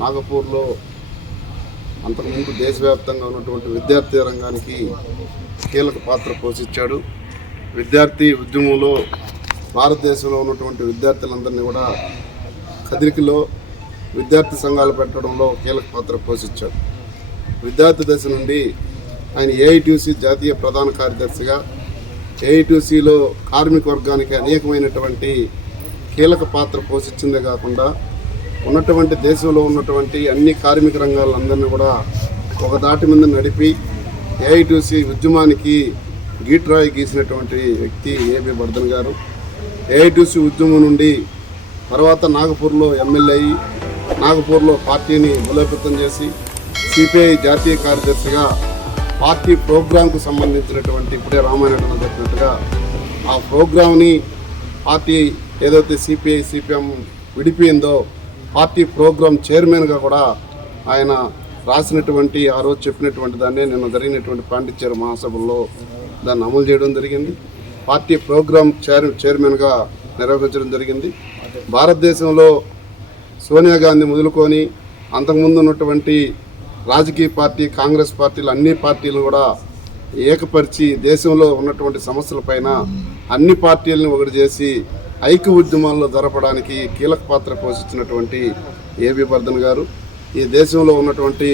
నాగపూర్లో అంతకుముందు దేశవ్యాప్తంగా ఉన్నటువంటి విద్యార్థి రంగానికి కీలక పాత్ర పోషించాడు. విద్యార్థి ఉద్యమంలో భారతదేశంలో ఉన్నటువంటి విద్యార్థులందరినీ కూడా కదిరికిలో విద్యార్థి సంఘాలు పెట్టడంలో కీలక పాత్ర పోషించాడు. విద్యార్థి దశ నుండి ఆయన ఏఐటీసీ జాతీయ ప్రధాన కార్యదర్శిగా ఏఐటీసీలో కార్మిక వర్గానికి అనేకమైనటువంటి కీలక పాత్ర పోషించిందే కాకుండా ఉన్నటువంటి దేశంలో ఉన్నటువంటి అన్ని కార్మిక రంగాలందరినీ కూడా ఒక దాటి మీద నడిపి ఏఐటీసీ ఉద్యమానికి గీట్రాయి గీసినటువంటి వ్యక్తి ఏబి బర్ధన్ గారు. ఏఐటీసీ ఉద్యమం నుండి తర్వాత నాగపూర్లో ఎమ్మెల్యే అయ్యి నాగపూర్లో పార్టీని బలోపేతం చేసి సిపిఐ జాతీయ కార్యదర్శిగా పార్టీ ప్రోగ్రాంకు సంబంధించినటువంటి ఇప్పుడే రామాయణ చెప్పినట్టుగా ఆ ప్రోగ్రామ్ని పార్టీ ఏదైతే సిపిఐ సిపిఎం విడిపోయిందో పార్టీ ప్రోగ్రామ్ చైర్మన్గా కూడా ఆయన రాసినటువంటి ఆ రోజు చెప్పినటువంటి దాన్నే నిన్న జరిగినటువంటి పాండిచ్చేరి మహాసభల్లో దాన్ని అమలు చేయడం జరిగింది. పార్టీ ప్రోగ్రామ్ చైర్ చైర్మన్గా నిర్వహించడం జరిగింది. భారతదేశంలో సోనియా గాంధీ మొదలుకొని అంతకుముందు ఉన్నటువంటి రాజకీయ పార్టీ కాంగ్రెస్ పార్టీలు అన్ని పార్టీలు కూడా ఏకపరిచి దేశంలో ఉన్నటువంటి సమస్యలపైన అన్ని పార్టీలను ఒకటి చేసి ఐక్య ఉద్యమాల్లో జరపడానికి కీలక పాత్ర పోషించినటువంటి ఏబి బర్ధన్ గారు ఈ దేశంలో ఉన్నటువంటి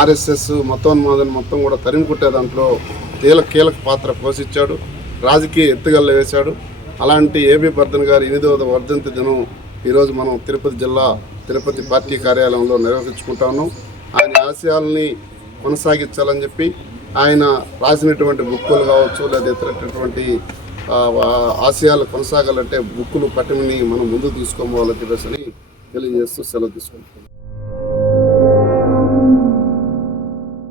ఆర్ఎస్ఎస్ మతోన్మాదం మొత్తం కూడా తరిమి కొట్టే దాంట్లో కీలక కీలక పాత్ర పోషించాడు. రాజకీయ ఎత్తుగల్ల వేశాడు. అలాంటి ఏబి బర్ధన్ గారి ఎనిమిదవ వర్ధంతి దినం ఈరోజు మనం తిరుపతి జిల్లా తిరుపతి పార్టీ కార్యాలయంలో నిర్వహించుకుంటాను ఆయన ఆశయాలని కొనసాగించాలని చెప్పి ఆయన రాసినటువంటి బుక్కులు కావచ్చు లేదా ఇతరటువంటి ఆశయాలు కొనసాగాలంటే బుక్కులు పట్టుమని మనం ముందు తీసుకోవాలని చెప్పేసి తెలియజేస్తూ సెలవు తీసుకుంటాం